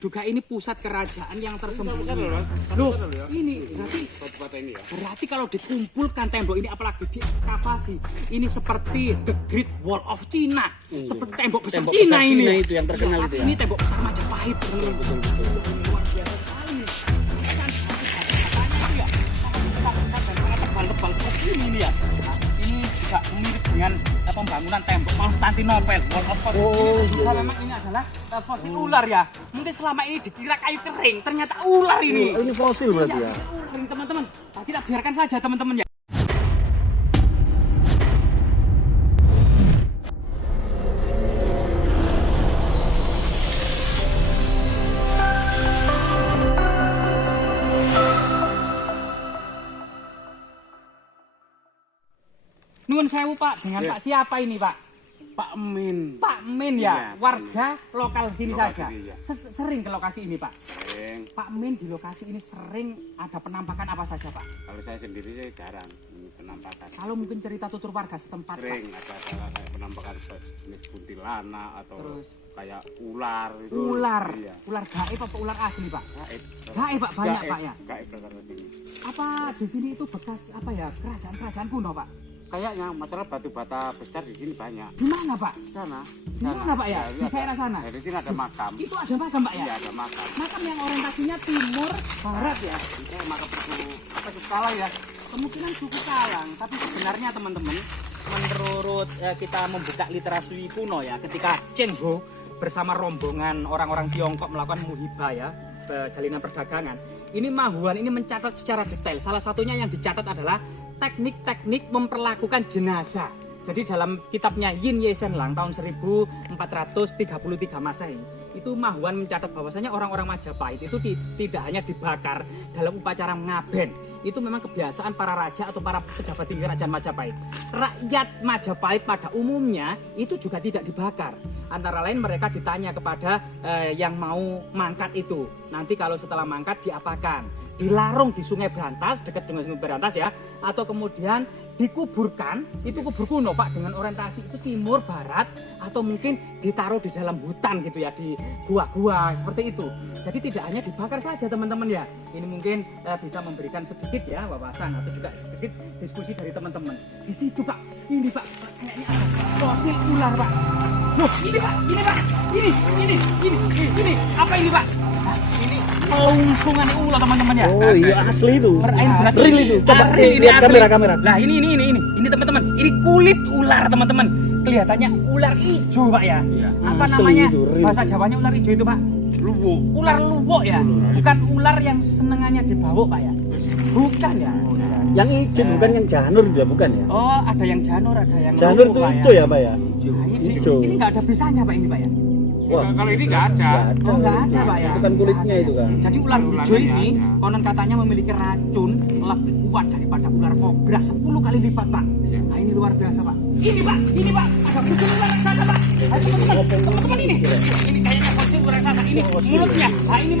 Juga ini pusat kerajaan yang tersembunyi. Loh, ini berarti kalau dikumpulkan tembok ini apalagi diekskavasi, ini seperti the Great Wall of China, seperti tembok besar Cina ini. Cina itu yang terkenal itu ya. Ini tembok besar Majapahit, betul. Luar biasa sekali. Katanya itu ya, besar dan sangat tebal-tebal seperti ini ya. Nah, ini juga mirip dengan pembangunan tembok Konstantinopel, Wall of China. Memang ini adalah fosil ular ya. Mungkin selama ini dikira kayu kering, ternyata ular ini. Ini fosil berarti ya. Ular ini teman-teman. Nah, kita biarkan saja teman-teman ya. Nuwun sewu Pak, dengan Pak siapa ini Pak? Pak Min. Pak Min ya, warga lokal sini saja. Iya. Sering ke lokasi ini Pak? Sering. Pak Min di lokasi ini sering ada penampakan apa saja Pak? Kalau saya sendiri saya jarang penampakan. Kalau mungkin cerita tutur warga setempat Sering Pak? ada kayak penampakan jenis kuntilanak atau Terus? kayak ular itu. Ular, Iya. ular gaib apa ular asli Pak? Gaib. Gaib Pak, banyak Pak ya? Gaib perkara ini. Apa di sini itu bekas apa ya, kerajaan-kerajaan kuno Pak? Kayaknya masalah batu bata besar di sini banyak. Di mana Pak? Di sana. Di mana Pak ya? Di daerah sana? Ya, di sini ada makam. Itu ada makam Pak ya? Iya, ada makam. Makam yang orientasinya timur barat ya? Itu makam suku apa suku Kalang ya? Kemungkinan suku Kalang, tapi sebenarnya teman-teman, menurut kita membuka literasi kuno ya, ketika Cheng Ho bersama rombongan orang-orang Tiongkok melakukan muhibah ya, jalinan perdagangan. Ini Mahuan ini mencatat secara detail. Salah satunya yang dicatat adalah teknik-teknik memperlakukan jenazah. Jadi dalam kitabnya Yin Ye Shen Lang tahun 1433 Masehi, itu Mahuan mencatat bahwasanya orang-orang Majapahit itu tidak hanya dibakar dalam upacara ngaben. Itu memang kebiasaan para raja atau para pejabat tinggi kerajaan Majapahit. Rakyat Majapahit pada umumnya itu juga tidak dibakar. Antara lain mereka ditanya kepada yang mau mangkat itu. Nanti kalau setelah mangkat diapakan? Dilarung di Sungai Brantas, dekat dengan Sungai Brantas ya, atau kemudian dikuburkan, itu kubur kuno Pak, dengan orientasi itu timur barat, atau mungkin ditaruh di dalam hutan gitu ya, di gua-gua seperti itu. Jadi tidak hanya dibakar saja teman-teman ya. Ini mungkin bisa memberikan sedikit ya wawasan atau juga sedikit diskusi dari teman-teman. Di situ Pak, ini Pak, kayaknya ada fosil ular Pak. Loh, ini Pak, ini apa ini Pak? Nah, ini pelungsungan ular teman-teman ya. Oh iya asli itu. Berain berarti Real itu. Coba ini lihat asli. kamera. Nah ini teman-teman. Ini kulit ular teman-teman. Kelihatannya ular hijau Pak ya. Iya. Apa Asli namanya? itu, real. Bahasa Jawanya ular hijau itu Pak. Luwuk. Ular luwuk ya. Bukan ular yang senengannya dibawok Pak ya. Bukan ya. Yang hijau bukan yang janur juga bukan ya? Oh ada yang janur, ada yang Janur luwuk, itu Pak hijau ya Pak ya? Nah, Hijau. ini nggak ada bisanya Pak ini Pak ya. Wah, Kalau ini nggak ada. Oh nggak ada Pak ya. itu kan kulitnya itu kan. Jadi ular hijau ini konon katanya memiliki racun lebih kuat daripada ular kobra 10 kali lipat Pak. Nah ini luar biasa Pak. Ini Pak, ada fosil ular raksasa Pak. Ayo teman-teman ini kayaknya fosil ular raksasa ini mulutnya. Nah ini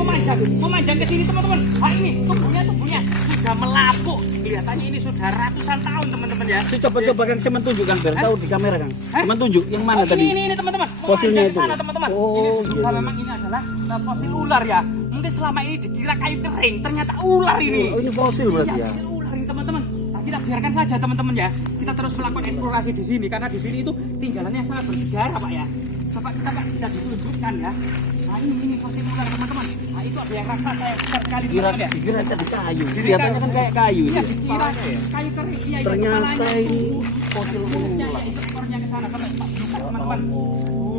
memanjang ke sini teman-teman. Nah ini tubuhnya sudah melapuk. Kelihatannya ini sudah ratusan tahun teman-teman ya. Coba Kang saya menunjukkan biar tahu di kamera Kang. Menunjuk yang mana tadi? Ini teman-teman. Fosilnya Memanjang ke itu. sana teman-teman. Oh, Ini iya. memang ini adalah fosil ular ya. Mungkin selama ini dikira kayu kering, ternyata ular ini. Oh, ini fosil berarti ya? Fosil ular ini teman-teman. Nah, kita biarkan saja teman-teman ya. Kita terus melakukan eksplorasi di sini karena di sini itu tinggalannya yang sangat bersejarah Pak ya. Coba kita Pak bisa ditunjukkan ya. Nah ini fosil ular teman-teman. Nah itu ada yang raksasa yang besar sekali teman-teman ya. Dikira tadi kayu. Kelihatannya kan kayak kayu Iya ini. dikira kayu kering. Iya, itu Ternyata kepalanya. ini fosil Mulutnya, ular. ya, itu ekornya ke sana sampai Pak buka teman-teman.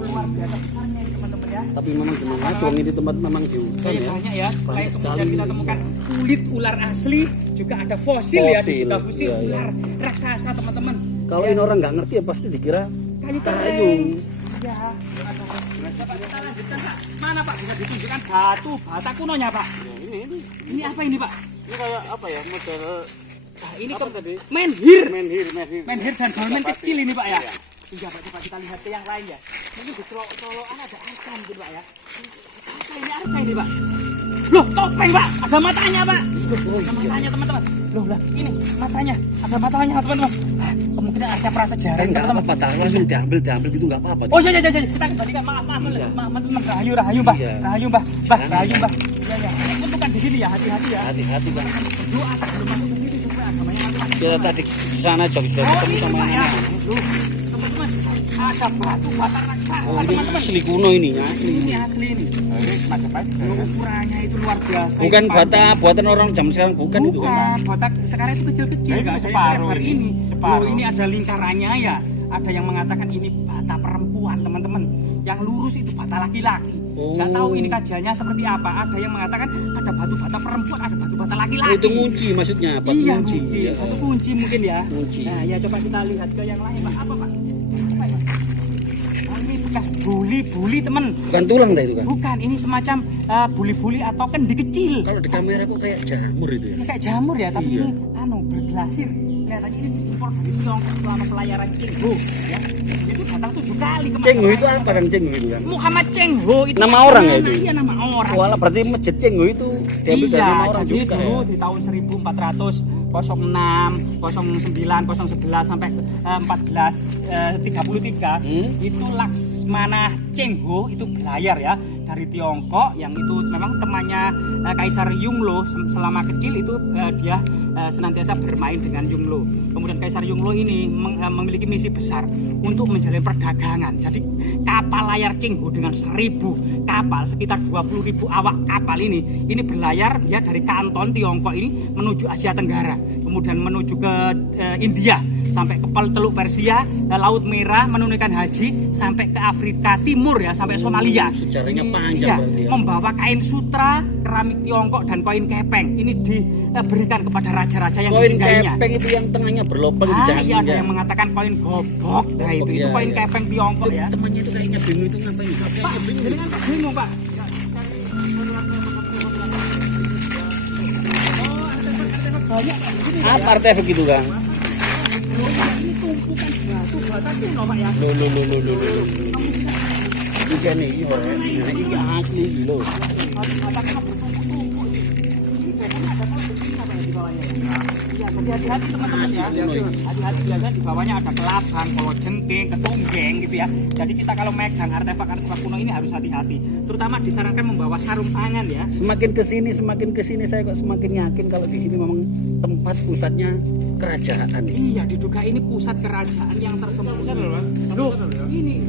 Luar biasa besarnya ini teman-teman ya. Tapi memang gimana? Cuma ini tempat memang di hutan Kayak ya. banyak ya, kayak kemudian sekali. kita temukan kulit ular asli, juga ada fosil ya, Fosil, ada fosil iya, iya. ular raksasa teman-teman. Kalau Ya, ini orang nggak ngerti ya pasti dikira kayu kayu. kering. Ya, coba kita lanjutkan Pak. Mana Pak bisa ditunjukkan batu bata kunonya Pak? Ya, ini. Ini apa ini Pak? Ini kayak apa ya model Nah, ini apa tadi? menhir. Menhir Dan dolmen kecil ini Pak ya. Iya. Iya Pak, coba kita lihat ke yang lain ya. Ini di colokan ada arca gitu Pak ya. Apa ini arca ini Pak? Loh, topeng Pak, ada matanya Pak. Ada matanya teman-teman. Loh lah, ini matanya, ada matanya teman-teman. kemungkinan ada prasejarah. Kan enggak apa-apa, tahu langsung diambil gitu enggak apa-apa. Oh iya, kita kembalikan, maaf, rahayu, Mbah. Iya. Rahayu, Mbah. Rahayu, Mbah. Iya. Itu bukan di sini ya, hati-hati ya. Hati-hati kan. Lu asal belum masuk ke sini supaya agamanya lancar. Kita tadi di sana jauh Oh, ketemu ini sama Pak, ya. anak. Teman-teman, ada batu bata raksasa, Oh, ini teman-teman. asli kuno ini ya. Ini asli ini. Ukurannya itu luar biasa. Bukan Ini bata panjang. buatan orang zaman sekarang, bukan itu kan. Bukan, botak sekarang itu kecil-kecil, Ini nggak separuh selebar ini, ini. separuh. Loh, ini ada lingkarannya ya. Ada yang mengatakan ini bata perempuan, teman-teman. Yang lurus itu bata laki-laki. Nggak tahu ini kajiannya seperti apa. Ada yang mengatakan ada batu bata perempuan, ada batu bata laki-laki. Itu kunci maksudnya, batu Iya, kunci. mungkin. Ya. Batu kunci mungkin ya. Kunci. Nah, ya coba kita lihat ke yang lain, Pak. Apa, Pak? Apa ya? Oh, ini bekas buli-buli, teman. Bukan tulang dah itu kan. Bukan, ini semacam buli-buli atau kendi kecil. Kalau di kamera kok kayak jamur itu ya. Ini kayak jamur ya, tapi Iya. ini berglasir. Kelihatannya ini diimpor dari Tiongkok selama pelayaran Cheng Ho ya. Itu datang 7 kali ke Cengho Majapahit. itu apa kan Cengho itu kan? Muhammad Cheng Ho itu Nama yang orang ya sana. itu? Iya, nama orang. Walah berarti masjid Cengho itu diambil dari nama orang jadi juga dulu ya. di tahun 1406, 09, 011 sampai 1433 itu Laksmana Cheng Ho itu belayar ya dari Tiongkok yang itu memang temannya Kaisar Yunglo selama kecil itu dia senantiasa bermain dengan Yunglo. Kemudian Kaisar Yunglo ini memiliki misi besar untuk menjalin perdagangan. Jadi kapal layar Cheng Ho dengan 1000 kapal sekitar 20.000 awak kapal ini berlayar ya dari Kanton Tiongkok ini menuju Asia Tenggara, kemudian menuju ke India sampai ke Teluk Persia, Laut Merah, menunaikan haji sampai ke Afrika Timur ya, sampai Somalia. Sejarahnya Ini, panjang iya, berarti ya. membawa kain sutra, keramik Tiongkok dan koin kepeng. Ini diberikan kepada raja-raja yang Koin disinggahinya. kepeng itu yang tengahnya berlubang itu jangan Iya, ada yang mengatakan koin gobok. Nah, itu iya, koin iya. kepeng Tiongkok ya. Temannya itu kayaknya bingung itu ngapain? Pak, jadi kan bingung, Pak. Banyak, Pak. Ini Apa artefak itu kan? ini tumpukan batu bata kuno, Pak ya. Lo. Ini kan ini orang ini asli gitu loh. Bata kuno bertumpuk-tumpuk ini. Ini biasanya ada kalau begini apa ya di bawahnya? Iya, jadi hati-hati teman-teman ya. Hati-hati biasanya di bawahnya ada kelabang, kalau jengking, ketunggeng gitu ya. Jadi kita kalau megang artefak-artefak kuno ini harus hati-hati. Terutama disarankan membawa sarung tangan ya. Semakin kesini saya kok semakin yakin kalau di sini memang tempat pusatnya kerajaan. Iya, diduga ini pusat kerajaan yang tersembunyi. Loh, ini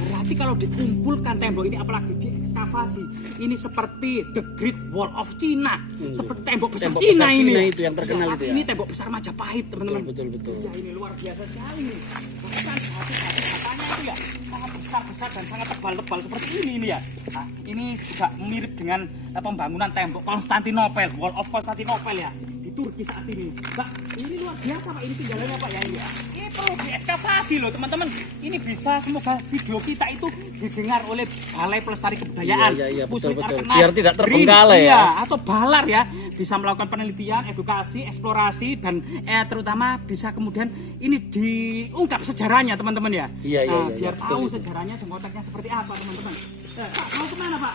berarti kalau dikumpulkan tembok ini apalagi diekskavasi, ini seperti the Great Wall of China, seperti tembok besar Tembok Cina besar ini. Cina itu yang terkenal itu ya? Ini tembok besar Majapahit, teman-teman. Betul. Iya, ini luar biasa sekali nih. Bahkan batu-batanya itu ya sangat besar-besar dan sangat tebal-tebal seperti ini ya. Nah, ini juga mirip dengan pembangunan tembok Konstantinopel, Wall of Konstantinopel ya. Di Turki saat ini. Pak, ini luar biasa Pak, ini tinggalannya Pak ya ini. Ini perlu diekskavasi loh teman-teman. Ini bisa semoga video kita itu didengar oleh Balai Pelestari Kebudayaan. Iya, betul. Arkenas, Biar tidak BRIN, terbengkalai ya. iya, atau Balar ya. Bisa melakukan penelitian, edukasi, eksplorasi dan terutama bisa kemudian ini diungkap sejarahnya teman-teman ya. Iya, Biar betul tahu itu. sejarahnya Dengkoteknya seperti apa teman-teman. Pak, mau kemana Pak?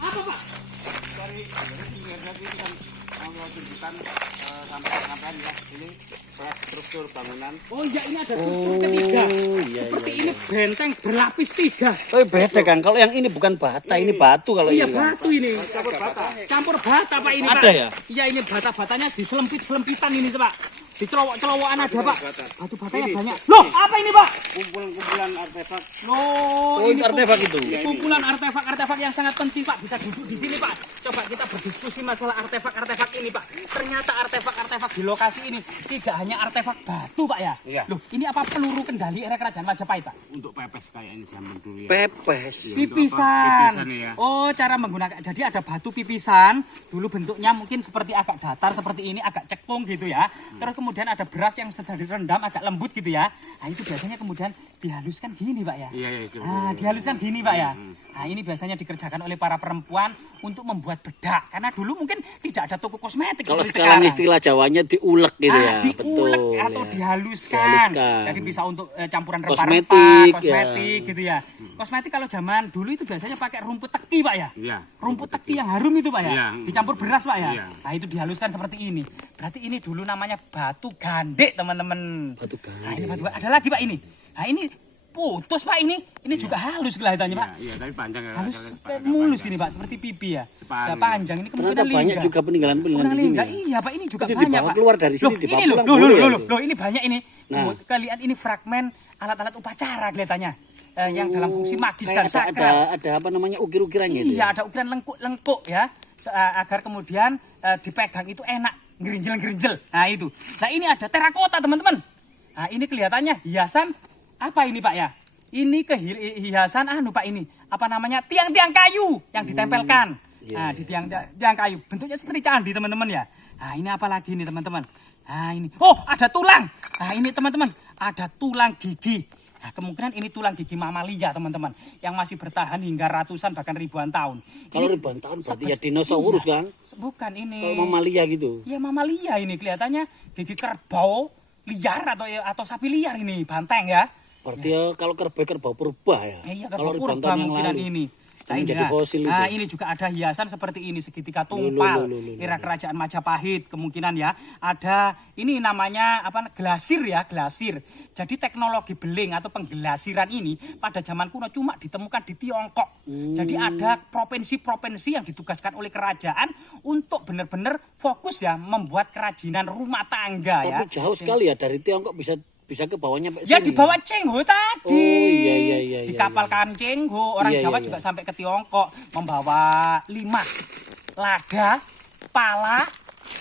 Apa Pak? Dari ini kan mau tunjukkan sampai ya ini struktur bangunan. Oh iya, ini ada struktur ketiga. Seperti ini benteng berlapis 3. Tapi beda kan, kalau yang ini bukan bata, ini batu kalau Iya, ini kan. batu ini. Campur bata Pak ini Pak. Ada ya? Iya, ini bata-batanya diselempit-selempitan ini Pak. Di celowok-celowokan ada Pak. Batu batanya banyak. Loh, apa ini Pak? Kumpulan artefak. Loh, Oh, ini artefak itu. Kumpulan artefak-artefak yang sangat penting Pak. Bisa duduk di sini Pak. Coba kita berdiskusi masalah artefak-artefak ini Pak. Ternyata artefak-artefak di lokasi ini tidak hanya artefak batu Pak ya. Iya. Loh, ini apa peluru kendali era kerajaan Majapahit Pak? Untuk pepes kayak ini zaman dulu ya. Pepes. Pipisan. Pipisan ya. Oh, cara menggunakan. Jadi ada batu pipisan. Dulu bentuknya mungkin seperti agak datar seperti ini, agak cekung gitu ya. Terus kemudian ada beras yang sedang direndam agak lembut gitu ya. Nah, itu biasanya kemudian dihaluskan gini, Pak ya. Iya. Nah, dihaluskan gini, Pak ya. Nah, ini biasanya dikerjakan oleh para perempuan untuk membuat bedak. Karena dulu mungkin tidak ada toko kosmetik Kalau seperti sekarang istilah Jawanya diulek gitu ya. diulek Betul. atau ya. dihaluskan. Dihaluskan. Jadi bisa untuk campuran Kosmetik, rempah-rempah, ya. kosmetik gitu ya. Kosmetik kalau zaman dulu itu biasanya pakai rumput teki, Pak ya. Iya. Rumput teki yang harum itu, Pak ya. Iya. Dicampur beras, Pak ya. Iya. Nah, itu dihaluskan seperti ini. berarti ini dulu namanya batu gandek, teman-teman. Batu Nah, ini gandek. batu. Ada lagi, Pak, ini. Nah, ini putus, Pak, ini. Ini juga halus kelihatannya, Pak. Iya, tapi panjang ya. Halus Agak mulus panjang. ini, Pak, seperti pipi ya. Separuh. Ya, panjang ini Ternyata kemungkinan banyak lingga. juga peninggalan-peninggalan di sini. Lingga. Iya, Pak, ini juga Itu banyak, dibawa Pak. keluar dari sini, Loh, dibawa ini loh, pulang loh, boleh loh, ya, loh, itu? loh, ini banyak ini. Nah. Kalian ini fragmen alat-alat upacara kelihatannya. Yang dalam fungsi magis dan Kayak sakral. ada apa namanya ukir-ukirannya itu. Iya, ada ukiran lengkuk-lengkuk ya. Agar kemudian dipegang itu enak, ngerinjel-ngerinjel. Nah, itu. Nah, ini ada terakota, teman-teman. Nah, ini kelihatannya hiasan apa ini, Pak ya? Ini hiasan Pak ini. Apa namanya? Tiang-tiang kayu yang ditempelkan. Iya, Nah, di tiang kayu. Bentuknya seperti candi, teman-teman ya. Nah, ini apa lagi nih, teman-teman? Nah, ini. Oh, ada tulang. Nah, ini teman-teman, ada tulang gigi. Nah, kemungkinan ini tulang gigi mamalia, teman-teman, yang masih bertahan hingga ratusan bahkan ribuan tahun. Kalau Ini ribuan tahun berarti ya dinosaurus kan? bukan ini. Kalau mamalia gitu. Ya, mamalia ini kelihatannya gigi kerbau liar atau sapi liar ini, banteng ya. Berarti ya kalau kerbau purba ya. Iya, Kalau kerbau ribuan purba tahun yang kemungkinan lalu. ini. Ini jadi fosil itu. Nah, ini juga ada hiasan seperti ini, segitiga tumpal, era kerajaan Majapahit kemungkinan ya. Ada ini namanya apa, glasir ya, glasir. Jadi teknologi beling atau penggelasiran ini pada zaman kuno cuma ditemukan di Tiongkok. Jadi ada provinsi-provinsi yang ditugaskan oleh kerajaan untuk benar-benar fokus ya membuat kerajinan rumah tangga ya. Tapi jauh sekali ya dari Tiongkok bisa ke bawahnya sampai Ya sini. di bawah Cengho tadi. Oh, iya, Di kapal Cengho, orang Iya, Jawa iya, juga iya. sampai ke Tiongkok membawa limak, lada, pala,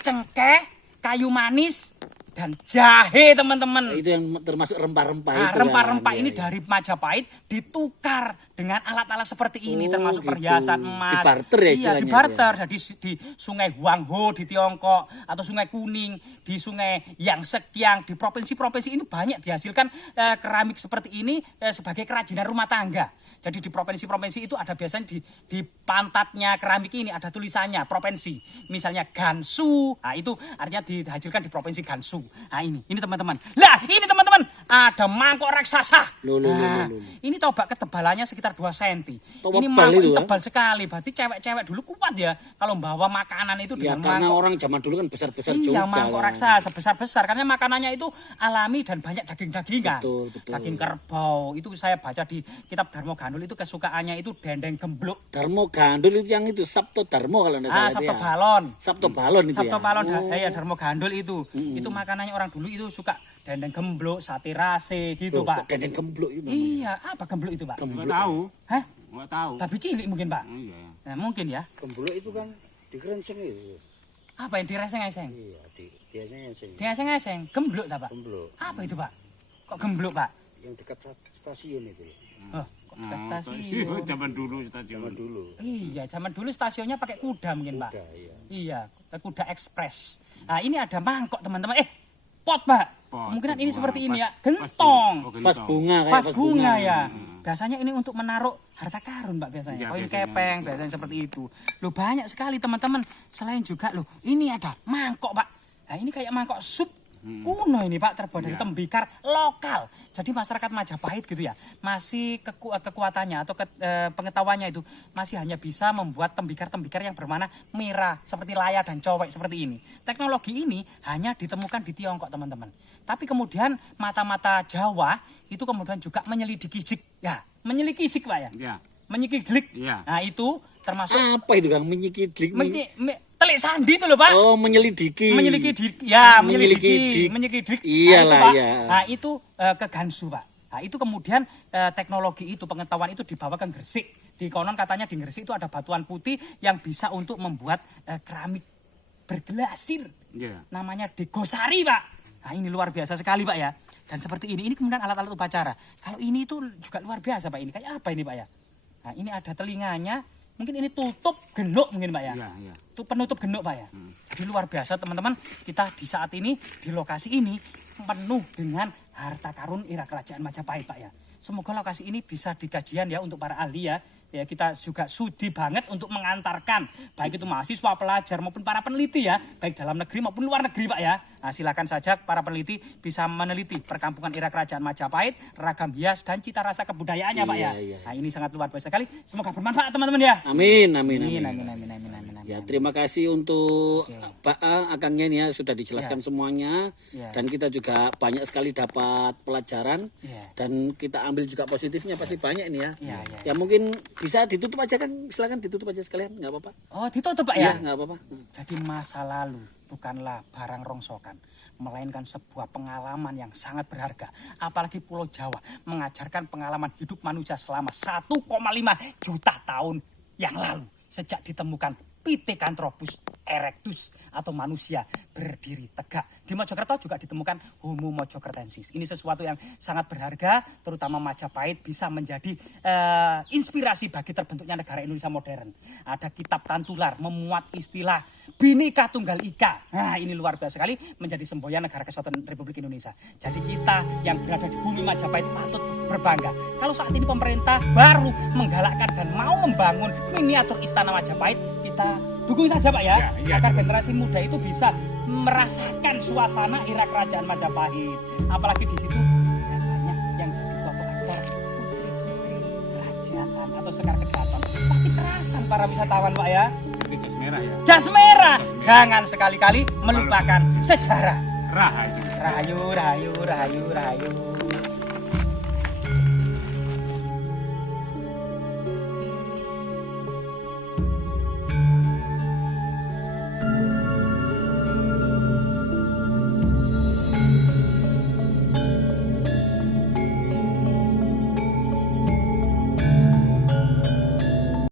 cengkeh, kayu manis, dan jahe, teman-teman. Itu yang termasuk rempah-rempah Nah, itu. rempah-rempah kan. ini Iya, dari Majapahit ditukar dengan alat-alat seperti ini, Oh, termasuk gitu. perhiasan emas. Dibarter ya Iya, istilahnya dibarter. Jadi di Sungai Huangho di Tiongkok atau Sungai Kuning di Sungai Yangtze-Kiang di provinsi-provinsi ini banyak dihasilkan keramik seperti ini sebagai kerajinan rumah tangga. Jadi di provinsi-provinsi itu ada biasanya di pantatnya keramik ini ada tulisannya provinsi. Misalnya Gansu. Nah, itu artinya dihasilkan di provinsi Gansu. Nah, ini teman-teman. Lah, ini teman-teman, ada mangkok raksasa. Loh. Ini coba ketebalannya sekitar 2 cm. Tebal Ini mangkok itu, ini ya? tebal sekali. Berarti cewek-cewek dulu kuat ya kalau bawa makanan itu Ya dengan karena mangkok. orang zaman dulu kan besar-besar juga. Iya, mangkok kan. raksasa besar-besar karena makanannya itu alami dan banyak daging-dagingan. Betul. Daging kerbau. Itu saya baca di kitab Darmo Gandul itu kesukaannya itu dendeng gembluk. Darmo Gandul itu yang itu Sabto Darmo kalau tidak salah itu Sabto ya. balon. Sabto balon itu Sabto ya. balon Oh. ya Darmo Gandul itu. Itu makanannya orang dulu itu suka dendeng gembluk, sate rase gitu, Loh, Pak. kok dendeng gemblok itu namanya. Iya, apa gembluk itu, Pak? Nggak Gemblok. tahu. Hah? Nggak tahu. Babi cilik mungkin, Pak. Iya. Nah, mungkin ya. Gemblok itu kan dikerenceng itu. Apa yang direseng-reseng? Iya, biasanya yang sing Direseng-reseng, gembluk tak, Pak? gemblok Apa itu, Pak? Kok gembluk, Pak? yang dekat stasiun itu. Oh, kok dekat Oh, stasiun. Zaman dulu stasiun. Zaman dulu. Iya, zaman dulu stasiunnya pakai kuda mungkin, Pak. Udah, iya. Iya, kuda ekspres. Nah, ini ada mangkok, teman-teman. Pot, Pak. Pot, Mungkin ini pot, seperti pot, ini ya. pot, Gentong. pot, Vas bunga kayak Vas bunga ya. Biasanya ini untuk menaruh harta karun, Pak, biasanya. Iya, Koin biasanya. kepeng, biasanya seperti itu. Loh, banyak sekali, teman-teman. Selain juga, loh, ini ada mangkok, Pak. Nah, ini kayak mangkok sup kuno ini, Pak, terbuat dari Iya. tembikar lokal. Jadi masyarakat Majapahit gitu ya, masih kekuatannya atau pengetahuannya itu masih hanya bisa membuat tembikar-tembikar yang berwarna merah seperti laya dan cowek seperti ini. Teknologi ini hanya ditemukan di Tiongkok, teman-teman. Tapi kemudian mata-mata Jawa itu kemudian juga menyelidiki sik. Ya, menyelidiki, Pak ya. Iya. Menyelidiki. Iya. Nah, itu termasuk Apa itu Kang menyikidlik? telik sandi itu loh, Pak. Oh, menyelidiki. Menyelidiki Menyelidik. menyelidik. Iyalah, nah, itu, Pak. ya. Nah, itu ke Gansu, Pak. Nah, itu kemudian teknologi itu, pengetahuan itu dibawa ke Gresik. Di konon katanya di Gresik itu ada batuan putih yang bisa untuk membuat keramik bergelasir. Iya. Namanya Degosari, Pak. Nah, ini luar biasa sekali, Pak ya. Dan seperti ini kemudian alat-alat upacara. Kalau ini itu juga luar biasa, Pak. Ini kayak apa ini, Pak ya? Nah, ini ada telinganya. Mungkin ini tutup genuk mungkin, Pak ya. Iya, iya. Itu penutup genuk, Pak ya. Jadi luar biasa, teman-teman. Kita di saat ini di lokasi ini penuh dengan harta karun era kerajaan Majapahit, Pak ya. Semoga lokasi ini bisa dikajian ya untuk para ahli ya. Ya, kita juga sudi banget untuk mengantarkan baik itu mahasiswa, pelajar maupun para peneliti ya, baik dalam negeri maupun luar negeri, Pak ya. Nah, silakan saja para peneliti bisa meneliti perkampungan era kerajaan Majapahit, ragam hias dan cita rasa kebudayaannya, Pak ya. Iya. Nah, ini sangat luar biasa sekali. Semoga bermanfaat, teman-teman ya. Amin. Amin, amin, amin, amin, amin. Ya, terima kasih untuk Oke. Pak Akang Ngen ya sudah dijelaskan semuanya Ya. dan kita juga banyak sekali dapat pelajaran Ya. dan kita ambil juga positifnya pasti banyak ini ya. Ya, ya. Ya mungkin bisa ditutup aja Kang, silakan ditutup aja sekalian, nggak apa-apa. Oh, ditutup Pak Iya, ya? nggak apa-apa. Jadi masa lalu bukanlah barang rongsokan, melainkan sebuah pengalaman yang sangat berharga. Apalagi Pulau Jawa mengajarkan pengalaman hidup manusia selama 1,5 juta tahun yang lalu. Sejak ditemukan Pithecanthropus erectus atau manusia berdiri tegak. Di Mojokerto juga ditemukan Homo mojokertensis. Ini sesuatu yang sangat berharga, terutama Majapahit bisa menjadi inspirasi bagi terbentuknya negara Indonesia modern. Ada kitab Tantular memuat istilah Bhinneka Tunggal Ika. Nah, ini luar biasa sekali menjadi semboyan negara kesatuan Republik Indonesia. Jadi kita yang berada di bumi Majapahit patut berbangga. Kalau saat ini pemerintah baru menggalakkan dan mau membangun miniatur istana Majapahit, kita dukung saja Pak ya, Ya, agar generasi muda itu bisa merasakan suasana era kerajaan Majapahit. Apalagi di situ ya, banyak yang jadi tokoh aktor putri-putri kerajaan atau Sekar Kedaton. Pasti kerasan para wisatawan Pak ya. Tapi jas merah ya. Jas merah, jangan sekali-kali melupakan sejarah. Rahayu. Rahayu, rahayu, rahayu, rahayu.